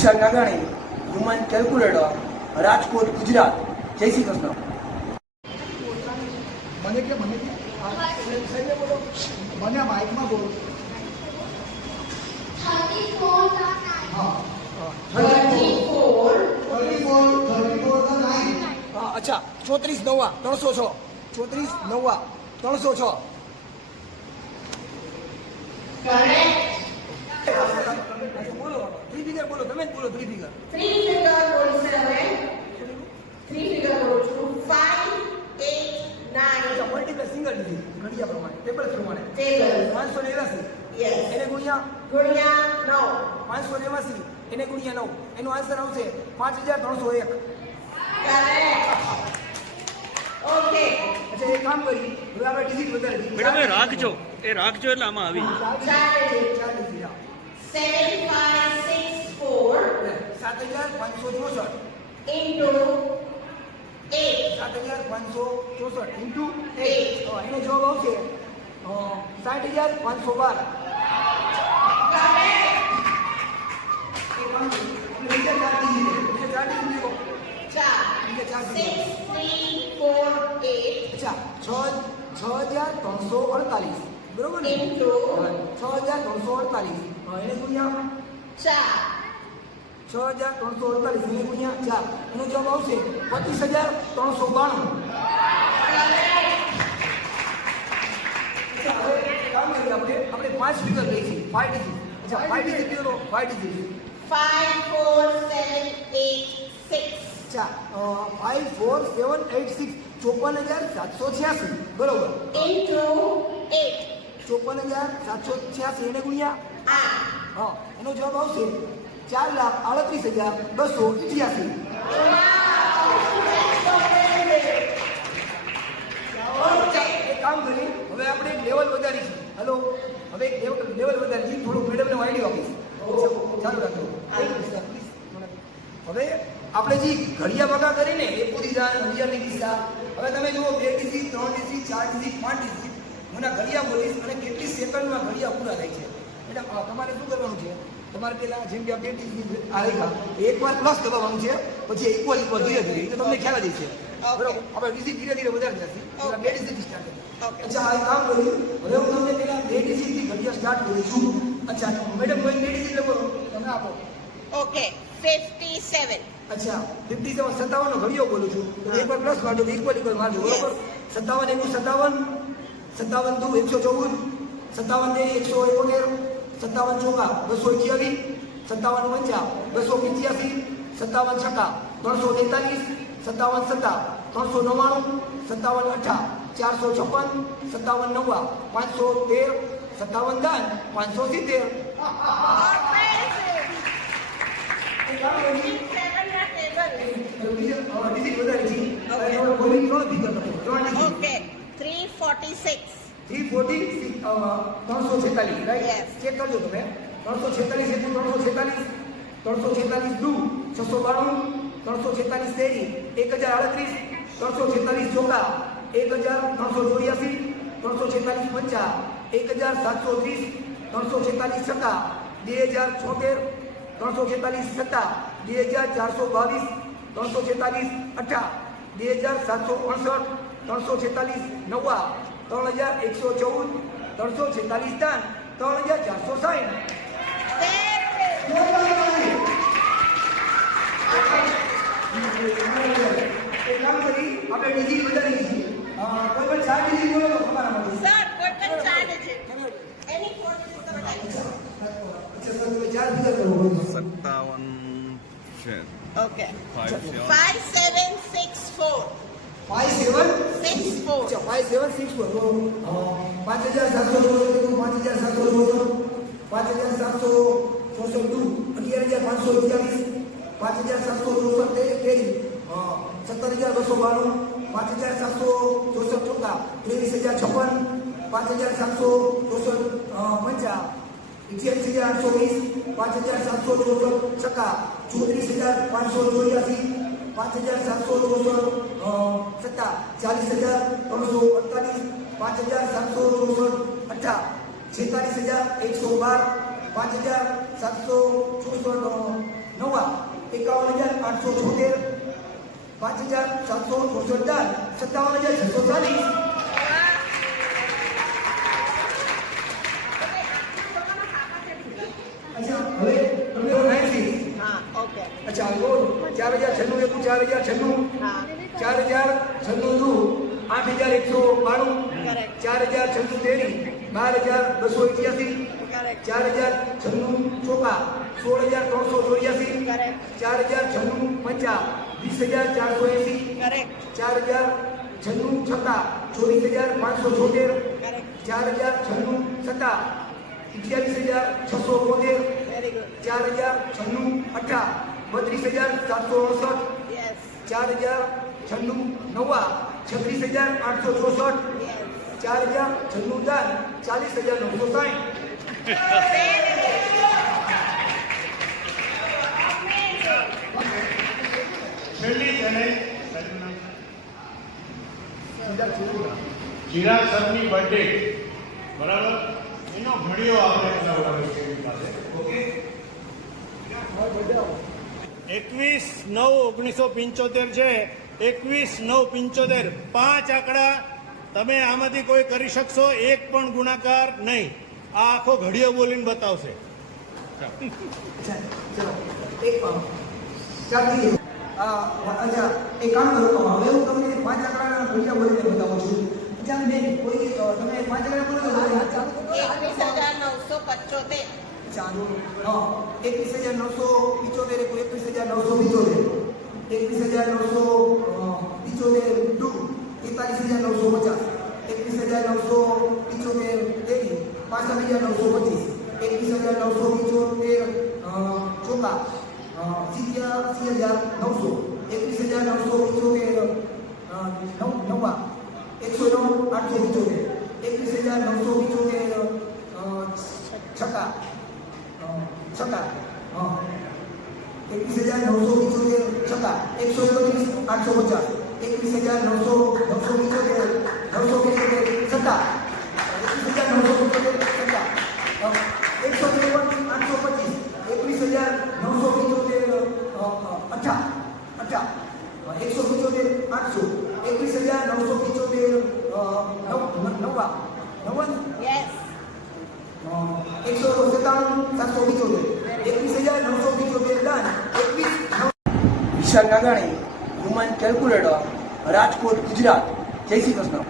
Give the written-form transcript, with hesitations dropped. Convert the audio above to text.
વિશાલ નાગાણી, human calculator, Rajkot, Gujarat. જય શ્રી કૃષ્ણ. મને કે બોલો, મને માઇકમાં બોલો. અચ્છા, 34 નવા 306, 34 નવા 306. બોલો, 3 ફિગર બોલો, તમે જ બોલો 3 figure. 3 figure bowl 7. 3 figure bowl 2, 5, 8, 9. Multiply single digit ઘડિયા પ્રમાણે, ટેબલ પ્રમાણે. Table. 583 Yes. એને ગુણ્યા ગુણ્યા 9. 583 એને ગુણ્યા 9. એનો આન્સર આવશે 5301. Correct. Okay. અચ્છા, એક કામ કરી, હવે આપણે ડિજિટ વધારે દઈએ. મેડમ એ રાખજો એટલે આમાં આવી 4 ડિજિટ 7564 7564 into 8. 7564 ઇન્ટુ 8. એનો જવાબ આવશે 60512. બીજા 4 ડિજિટ લો. 6348 અચ્છા, 6348 બરોબર ને? into 6348 એને ગુણ્યા 6348 એને ગુણ્યા 4. એનો જવાબ આવશે 25392. આપણે 5 ફિગર લઈ છીએ, 5 ડિજિટ. અચ્છા, 5 ડિજિટ લો, 5 ડિજિટ. 54786 અચ્છા, 54786 54786 બરોબર. into 8. 54786 એને ગુણ્યા 8. હા, એનો જવાબ આવશે 4,38,288. એક કામ કરીએ, હવે આપણે લેવલ વધારી છે. હલો, હવે લેવલ વધારી છે. થોડું મેડમને વાયડી આપીશ. ચાલુ રાખજો. હવે આપણે જે ઘડિયા ભાગા કરીને એ પૂરી જાણ 11ની દિશા. હવે તમે જુઓ 2 ડિજિટ, 3 ડિજિટ, 4 ડિજિટ, 5 ડિજિટ. મને ઘડિયા બોલીશ અને કેટલી સેકન્ડમાં ઘડિયા પૂરા થાય છે. એટલે તમારે શું કરવાનું છે? તમારે પેલા જેમ કે 2 ડિજિટ આ રેખા એકવાર પ્લસ દબાવવાનું છે, પછી ઇક્વલ ધીરે ધીરે. એટલે તમને ખ્યાલ જ છે. બરોબર, આપણે ડિજિટ ધીરે ધીરે વધારે જશે. 2 ડિજિટ સ્ટાર્ટ કરીએ. અચ્છા, આ કામ કર્યું. હવે હું તમને પેલા 2 ડિજિટથી ઘડિયા સ્ટાર્ટ કરું છું. અચ્છા મેડમ, કોઈ 2 ડિજિટ લખો, તમે આપો. Okay. 57. અચ્છા, 57 57 નો ઘડિયો બોલું છું. એકવાર પ્લસ મારજો, ઇક્વલ મારજો. બરોબર, 57 1 57, 57 2 114, 57 171, 57 ચોકા 221, 57 પંચા 285, 57 છક્કા 343, 57 સત્તા 399, 57 અઠ્ઠા 456, 57 નવા 513, 57 દાન 570. Okay. 346. 346 346 રાઈટ. Yes. ચેક કરજો તમે. 346 એટલે 346, 346 2 692, 346 તેરી 1038, 346 ચોકા 1384, 346 પંચા 1730, 346 છક્કા 2076, 346 સત્તા 2422, 346 અઠ્ઠા 2768, 346 નવા 3114, 346 દાન 3460. એક કામ કરી, આપણે ડિજિટ વધારી છીએ. કોઈ પણ 4 ડિજિટ બોલો તો તમારા માટે. Sir, કોઈ પણ 4 digit. Any 4 digit તમે ટાઈપ કરો. અચ્છા સર, તમે 4 ફિગર કરો. 57 છે. Okay. 57 5764. 5764. અચ્છા, 5764 તો 5764 5764 11562, 11521, 11762, 5792, 5764 ચોકા 23056, 5764 82820, 5764 છક્કા 34584, 5764 સત્તા 40348, 5764 અઠ્ઠા 46112, 5764 નવા 876, 5764 દાન, 57,640. અચ્છા હવે તમે 96. હા ઓકે અચ્છા બોલ 4096 એકું 4096, હા 4096 8192, કરેક્ટ 4096 12281, કરેક્ટ 4096 ચોકા 16384, કરેક્ટ 4096 પંચા 20480, કરેક્ટ 4096 છક્કા 24576, કરેક્ટ 4096 સત્તા 21672, વેરી ગુડ 4096 અઠ્ઠા 32768, યસ 4096 નવા 36864, યસ 4096 દાન 40,960. છેલ્લી તેને ચિરાગ સરની બર્થડે બરાબર એનો ઘડિયો આપણે બનાવવાનો પાસે ઓકે 21/9/1975 છે 21/9/75 5 આંકડા તમે આમાંથી કોઈ કરી શકશો એક પણ ગુણાકાર નહીં આ આખો ઘડિયો બોલીને બતાવશે ચલો એક ચાલતી અચ્છા એક કામ કરો હવે હું તમને 5 આંકડાના ઘડિયા બોલીને બતાવું છું. અચ્છા બેન કોઈ તમે 5 આંકડા બોલો તો ચાલુ કરો. 21,975 ચાલુ હા 21,975 કોઈ 21,975, 21,975 ટુ 41,950, 21,975 65,925, 21,975 ચોકા 87,900, 21,975 નવા 109,875, 21,975 છક્કા 21,975 છક્કા 129,850, 21,975 સત્તા 21,975 સત્તા 153,825, 21,975 અઠ્ઠા 175,800, 21,975 નવા યસ 197,775, 21,975 દાન 21. વિશાલ નાગાણી, હ્યુમન કેલ્ક્યુલેટર, રાજકોટ, ગુજરાત. જય શ્રી કૃષ્ણ.